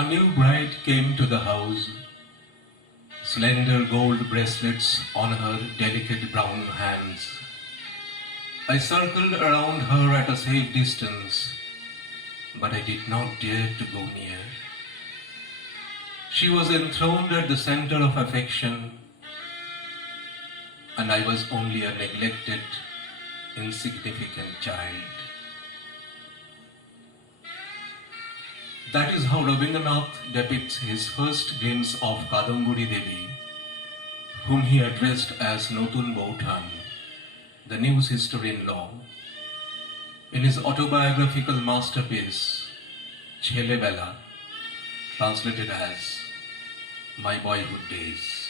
A new bride came to the house, slender gold bracelets on her delicate brown hands. I circled around her at a safe distance, but I did not dare to go near. She was enthroned at the center of affection, and I was only a neglected, insignificant child. That is how Rabindranath depicts his first glimpse of Kadamburi Devi, whom he addressed as Notun Boutan, the new sister-in-law, in his autobiographical masterpiece, Chhele Bela, translated as My Boyhood Days.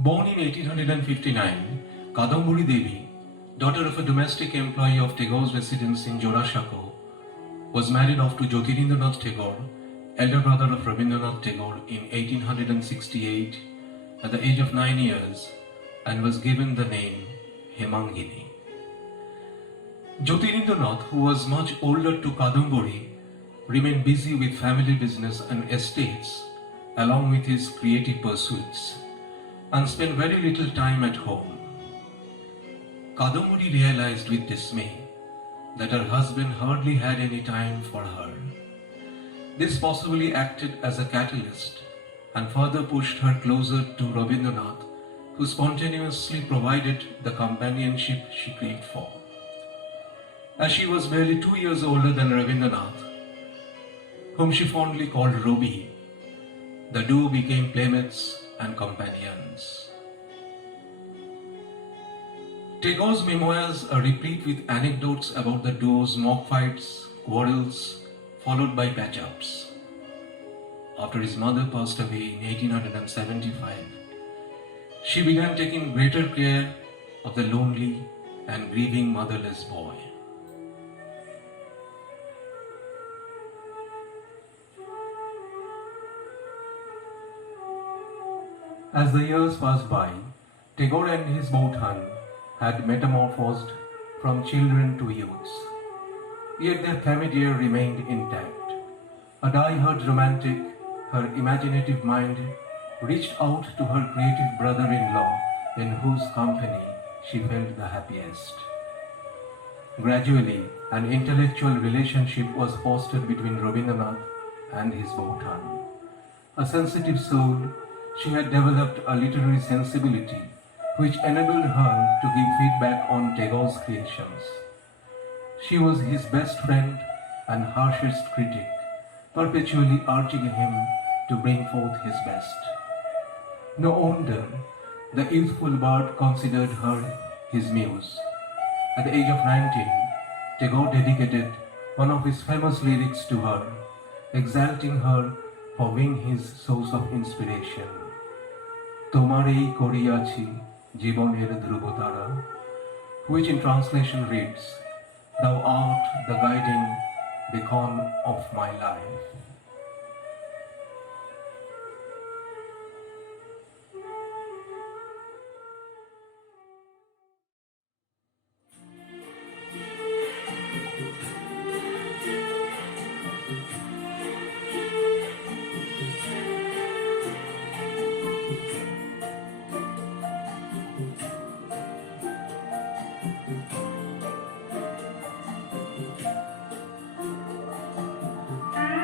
Born in 1859, Kadamburi Devi, daughter of a domestic employee of Tagore's residence in Jorashako, was married off to Jyotirindranath Tagore, elder brother of Rabindranath Tagore, in 1868 at the age of 9 years, and was given the name Hemangini. Jyotirindranath, who was much older to Kadamburi, remained busy with family business and estates along with his creative pursuits, and spent very little time at home. Kadamburi realized with dismay that her husband hardly had any time for her. This possibly acted as a catalyst and further pushed her closer to Rabindranath, who spontaneously provided the companionship she craved for. As she was barely 2 years older than Rabindranath, whom she fondly called Robi, the duo became playmates and companions. Tagore's memoirs are replete with anecdotes about the duo's mock fights, quarrels, followed by patch-ups. After his mother passed away in 1875, she began taking greater care of the lonely and grieving motherless boy. As the years passed by, Tagore and his Boutan had metamorphosed from children to youths. Yet their familiar remained intact. A die-hard romantic, her imaginative mind reached out to her creative brother-in-law, in whose company she felt the happiest. Gradually, an intellectual relationship was fostered between Rabindranath and his Boutan. A sensitive soul, she had developed a literary sensibility which enabled her to give feedback on Tagore's creations. She was his best friend and harshest critic, perpetually urging him to bring forth his best. No wonder the youthful bard considered her his muse. At the age of 19, Tagore dedicated one of his famous lyrics to her, exalting her for being his source of inspiration. Tomarei koriyachi jiboner dhrubotara, which in translation reads, Thou art the guiding beacon of my life.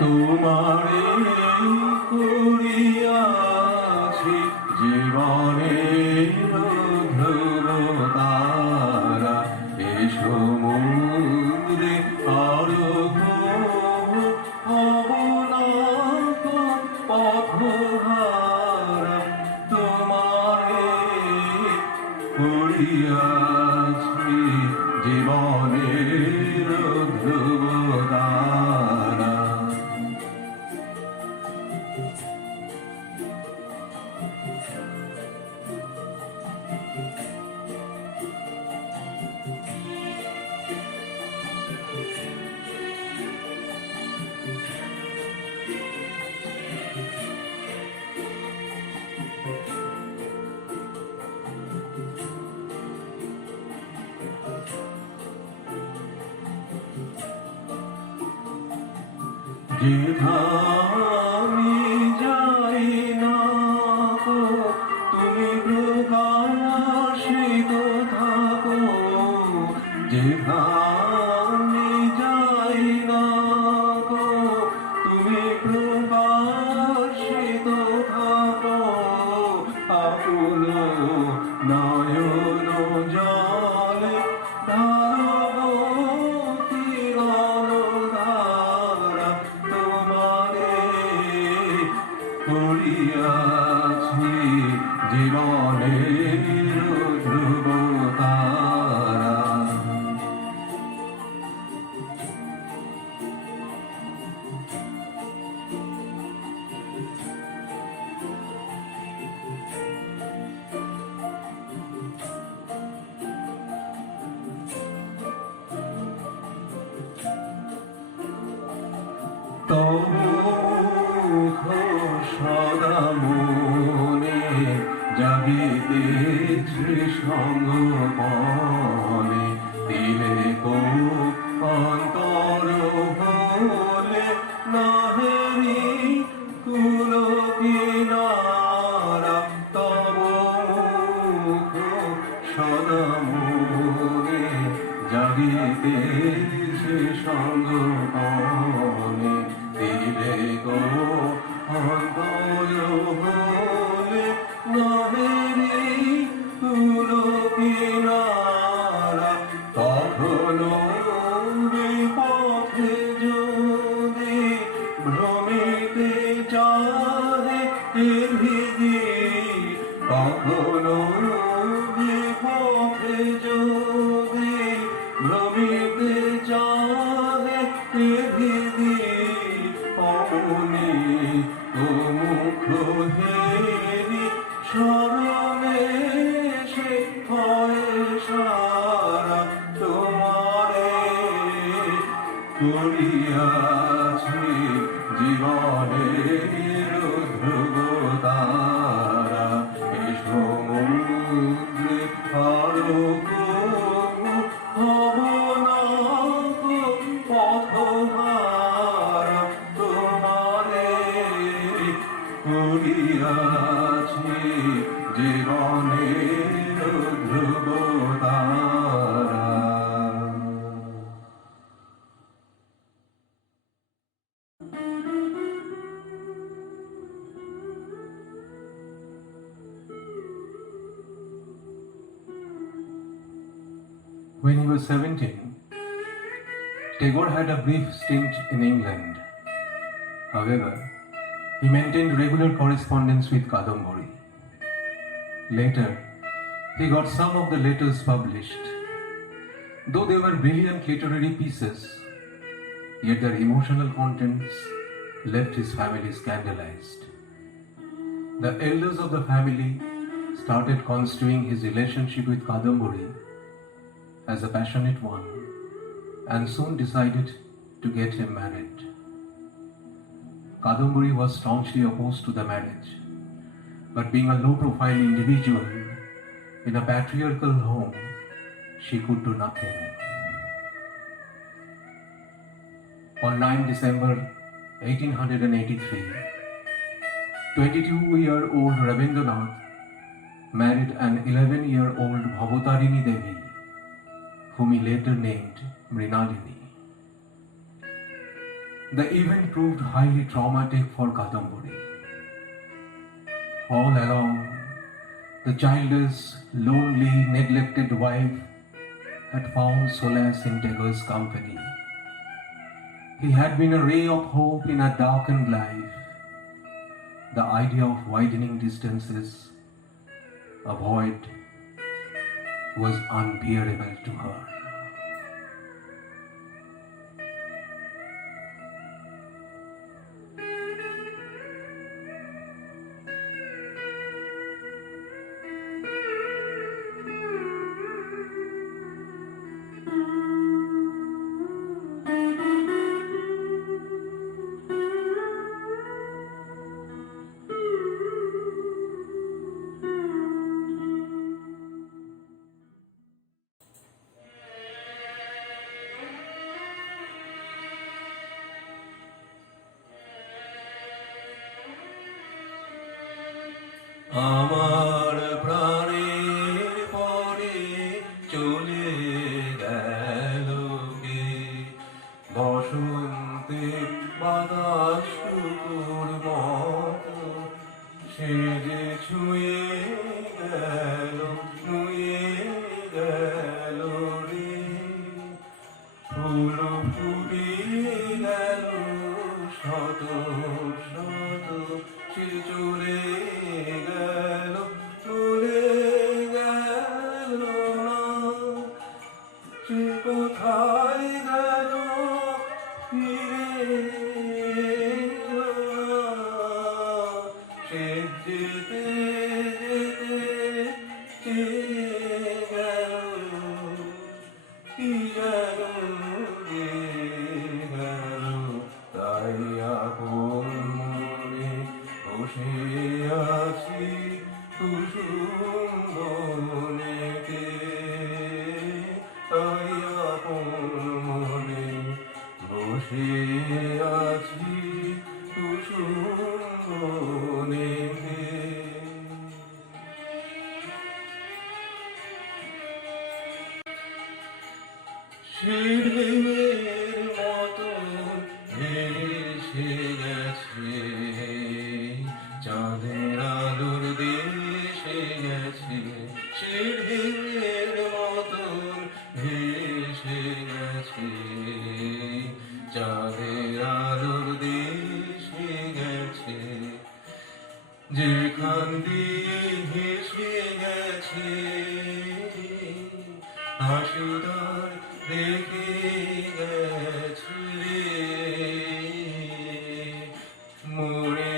তোমারে করিয়াছি জীবনের ধ্রুবতারা, এ সমুদ্রে আরোহ অবনত পথহারা, তোমারে করিয়াছি জীবনের ধ্রুবতারা। যেথামি যাই না গো, তুমি প্রকাশিত থাকো। যেথামি যাই না গো, তুমি প্রকাশিত থাকো। আকুল নয়ন জলে ধারো কিরণ ধারা, তোমারে করিয়াছি জীবনের ধ্রুব তারা। মুখ সদা মনে জাগিতেছে সঙ্গপনে, দিলে কো অন্তর ভোলে নাহেরি কুল কিনারা। তব মুখ সদা মনে জাগিতেছে সঙ্গপনে, দিলে গো অন্তর ভোলে নাহেরি কুল কিনারা। তখনো বিপথে যদি ভ্রমিতে চাহে হৃদি, তখনো বিপথে যদি ভ্রমিতে চাহে হৃদি, অমনি ও মুখ হেরি স্মরণে সে হয় সারা। তোমারে করিয়াছি জীবনের ধ্রুব তারা। এ সমুদ্রে আরো হব না পথহারা, তোমারে করিয়াছি জীবনের ধ্রুব তারা। When he was 17, Tagore had a brief stint in England. However, he maintained regular correspondence with Kadambari. Later, he got some of the letters published. Though they were brilliant literary pieces, yet their emotional contents left his family scandalized. The elders of the family started construing his relationship with Kadambari as a passionate one, and soon decided to get him married. Kadambari was staunchly opposed to the marriage, but being a low-profile individual in a patriarchal home, she could do nothing. On 9 December 1883, 22-year-old Rabindranath married an 11-year-old Bhavatarini Devi, whom he later named Mrinalini. The event proved highly traumatic for Kadambari. All along, the childless, lonely, neglected wife had found solace in Tagore's company. He had been a ray of hope in a darkened life. The idea of widening distances, a void, was unbearable to her. আমার প্রাণের পরে চলে গেল কে, বসন্তে বাতাস টুকুর মতো সে যে ছুঁয়ে গেল, নুয়ে গেল রে, ফুল ফুটিয়ে গেল শত শত, সে চলে গেল, চলে গেল না, সে কোথায় গেল ফিরে এলো না, সে যেতে যেতে চেয়ে গেল, কি যেন দিয়ে গেল, তাই আপন মনে বসে আছি কুসুম বনেতে, তাই আপন মনে বসে আছি কুসুম বনেতে। ঢেউয়ের মতন ভেসে গেছে, চাঁদের আলোর দেশে গেছে, সে ঢেউয়ের মতন ভেসে গেছে, চাঁদের আলোর দেশে গেছে, যেখান দিয়ে ভেসে গেছে হাসিদার রেখে গেছে রে, মনে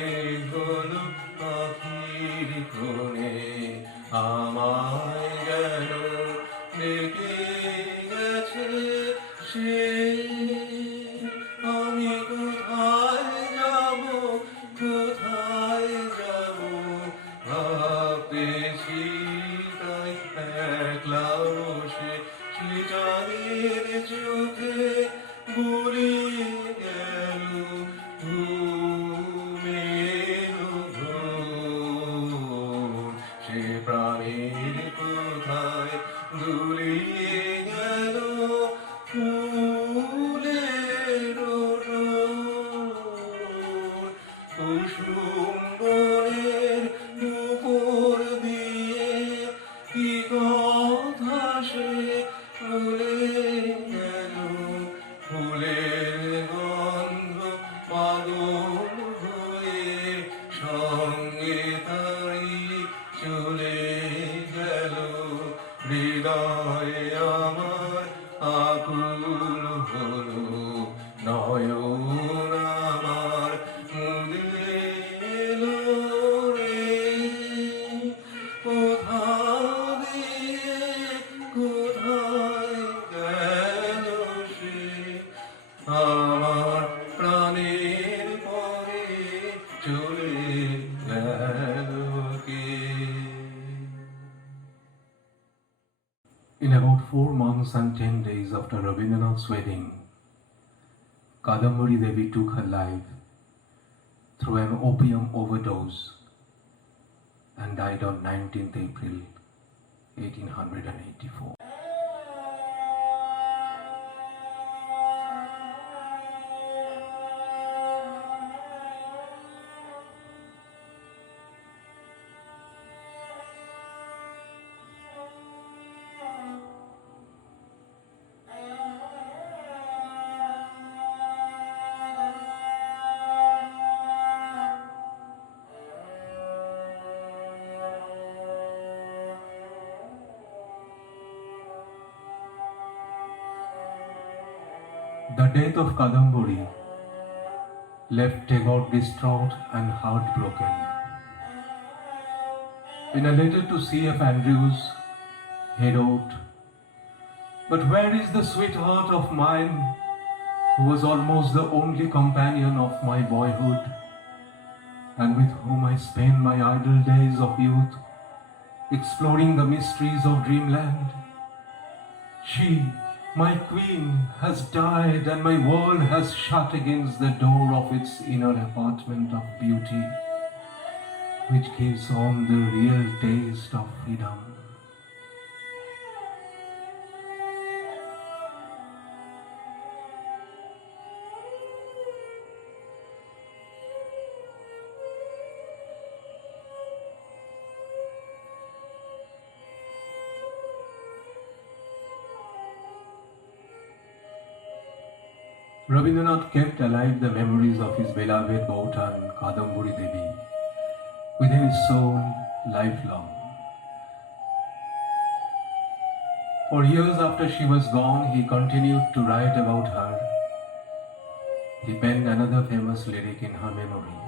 হলো পাখির কোণে আমায় যেন রেখে গেছে সে, আমি কোথায় যাব, কোথায় যাব ভাবতেছি, তাই একলা বসে সে চাঁদের চোখে বুড়িয়ে গেল ঘুমের ঘোর, সে প্রাণীর কোথায় দুলিয়ে গেল ফুলের কুসুম বনের উপর দিয়ে কি কথা সে ভুলে গেল, ফুলের গন্ধ পাগল হয়ে সঙ্গে তারি চলে গেল, হৃদয়ে আমার আকুল হলো, নয়ন আমার মুদে এলো রে, কোথায় গেল সে, আমার প্রাণের পরে চলে গেল কে। In about 4 months and 10 days after Rabindranath's wedding, Kadambari Devi took her life through an opium overdose and died on 19th April 1884. The death of Kadambari left Tagore distraught and heartbroken. In a letter to C.F. Andrews, he wrote, "But where is the sweetheart of mine who was almost the only companion of my boyhood and with whom I spent my idle days of youth exploring the mysteries of dreamland? She, my queen, has died and my world has shut against the door of its inner apartment of beauty. which gives home the real taste of freedom. Rabindranath kept alive the memories of his beloved Bhoutan Kadamburi Devi within his soul lifelong. For years after she was gone, he continued to write about her. He penned another famous lyric in her memory,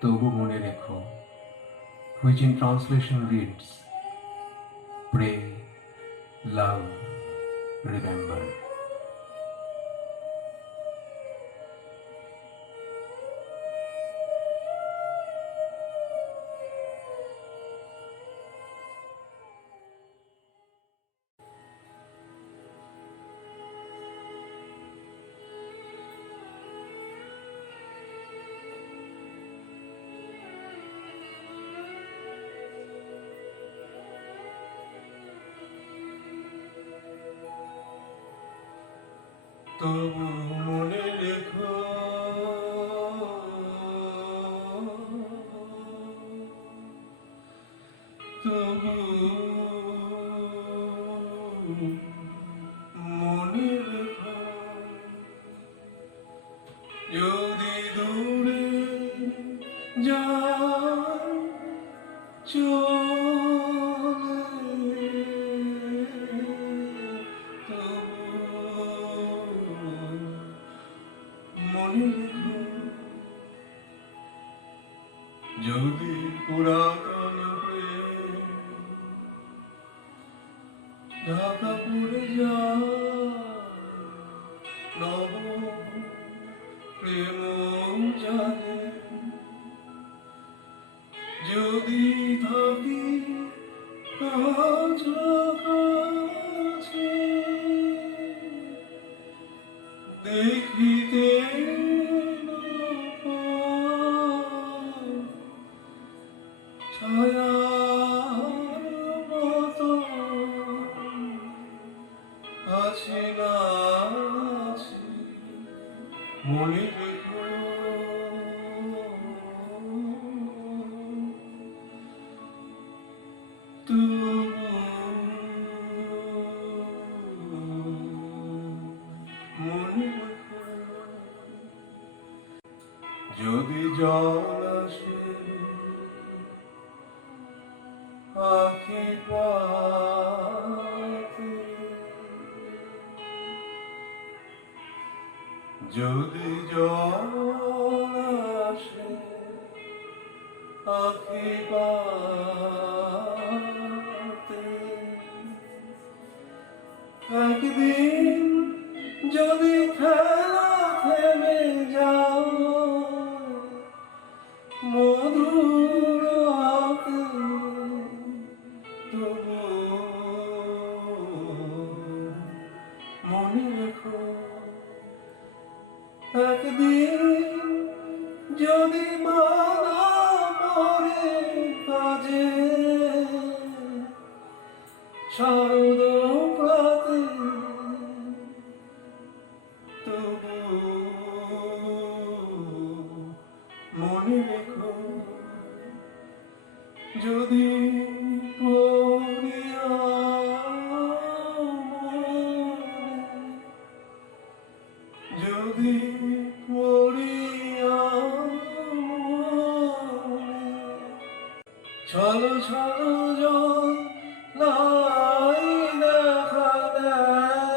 Tobu Mone Rekho, which in translation reads, Pray, love, remember. তবু মনে রেখো তবু মনে রেখো যদি দূরে যায় চলে মনে রেখো যদি পুরাতন প্রেম ঢাকা পড়ে যায় নব প্রেম জানে যদি থাকি কাছাকাছি দেখিতে ছায়ার মতো আছি না আছি মনে রেখো মনে রেখো যদি জল আসে আঁখি পাতে যদি জল আসে আঁখি পাতে একদিন যদি খেলা থেমে যাও মধুর হাতে তবু মনে রেখো একদিন যদি মানা পড়ে কাজে শারদ প্রাতে তবু মনে রেখো যদি পড়িয়া যদি পড়িয়া ছলো ছলো জল নাই দেখা দেয়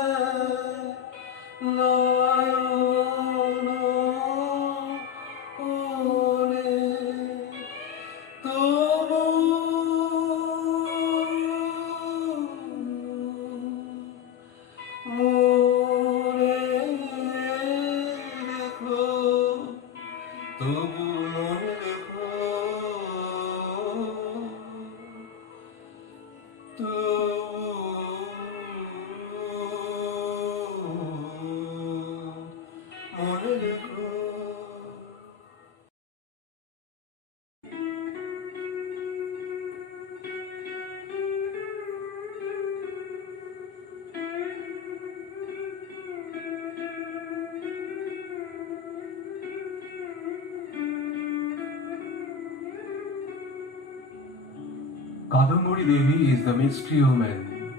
Kadambari Devi is the mystery woman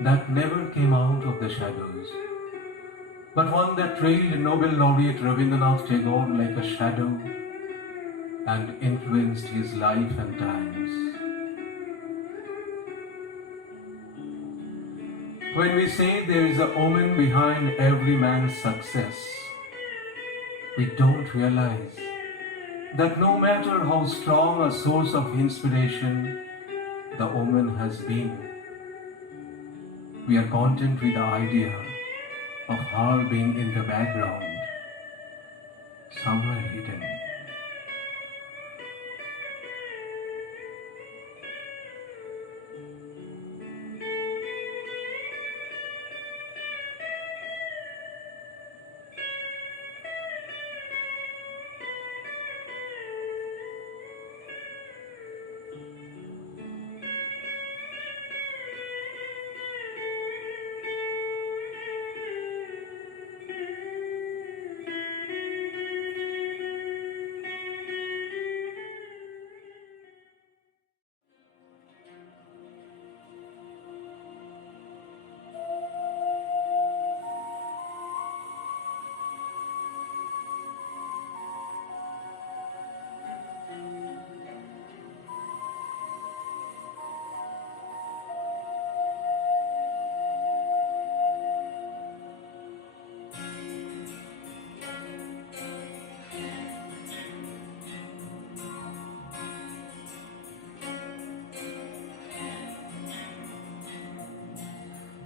that never came out of the shadows, but one that trailed Nobel laureate Rabindranath Tagore like a shadow and influenced his life and times. When we say there is a woman behind every man's success, we don't realize that no matter how strong a source of inspiration the woman has been, we are content with the idea of her being in the background, somewhere hidden.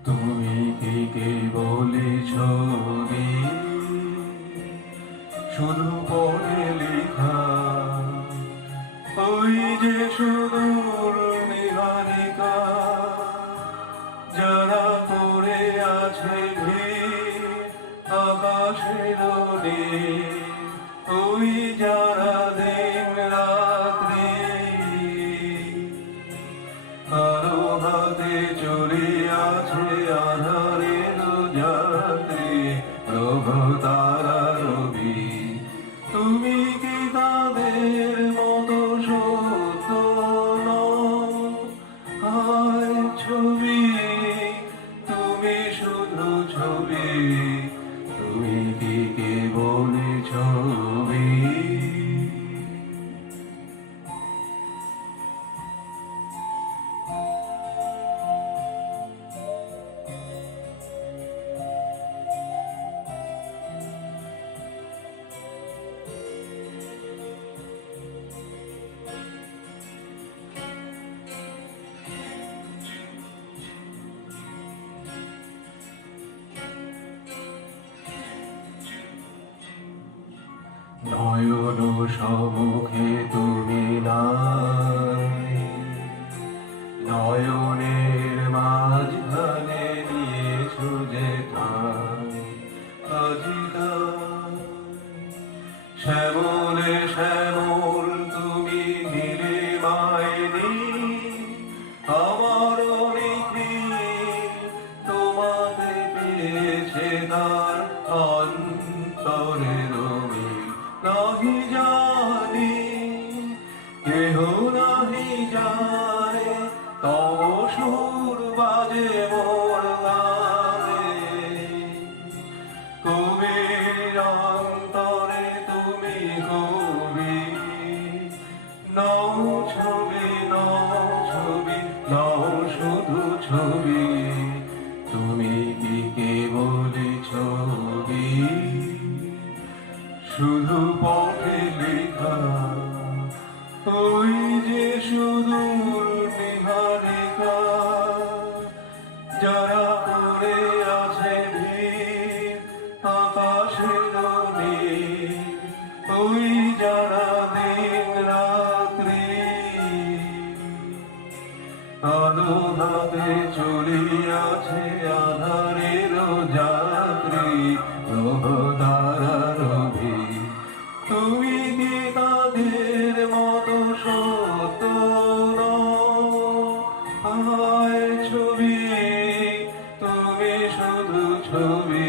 তুমি কি কেবলি ছবি শুধু পড়ে লেখা, ওই যে সুদূর নিহারিকা যারা করে আছে ভিড় আকাশের নীল, ওই যারা দিন রাত্রি কারো হাতে চলে আছে আধারের যাত্রী, গ্রহ তারা রবি, তুমি কি তাদের মতো সত্য নও? হায় ছবি, তুমি শুধু ছবি, তুমি কি কেবল ছবি? নয়ন সম্মুখে তুমি নাই, নয়নের মাঝখানে নিয়েছো যে ঠাই, আজিতা শ্যামলে শ্যামল তুমি নীলে মাইনি, আমার তোমাকে পেয়েছে তার অন্তরের নাহি জানি, কেহ নাহি জানে তব সুর বাজে মোর গানে, কবির অন্তরে তুমি কবি, নও ছবি, নও ছবি, নও শুধু ছবি, তুমি কি কেবলি ছবি, শুধু পথে লেখা, ওই যে সুদূর নিহারিকা যারা করে আছে ভিড় আকাশের নীল, ওই যারা দিন রাত্রি আলো হাতে চলিয়াছে আধারের যাত্রী, গ্রহ তারা রবি, তুমি কি তাদের মতো সত্য নও? হায় ছবি, তুমি শুধু ছবি,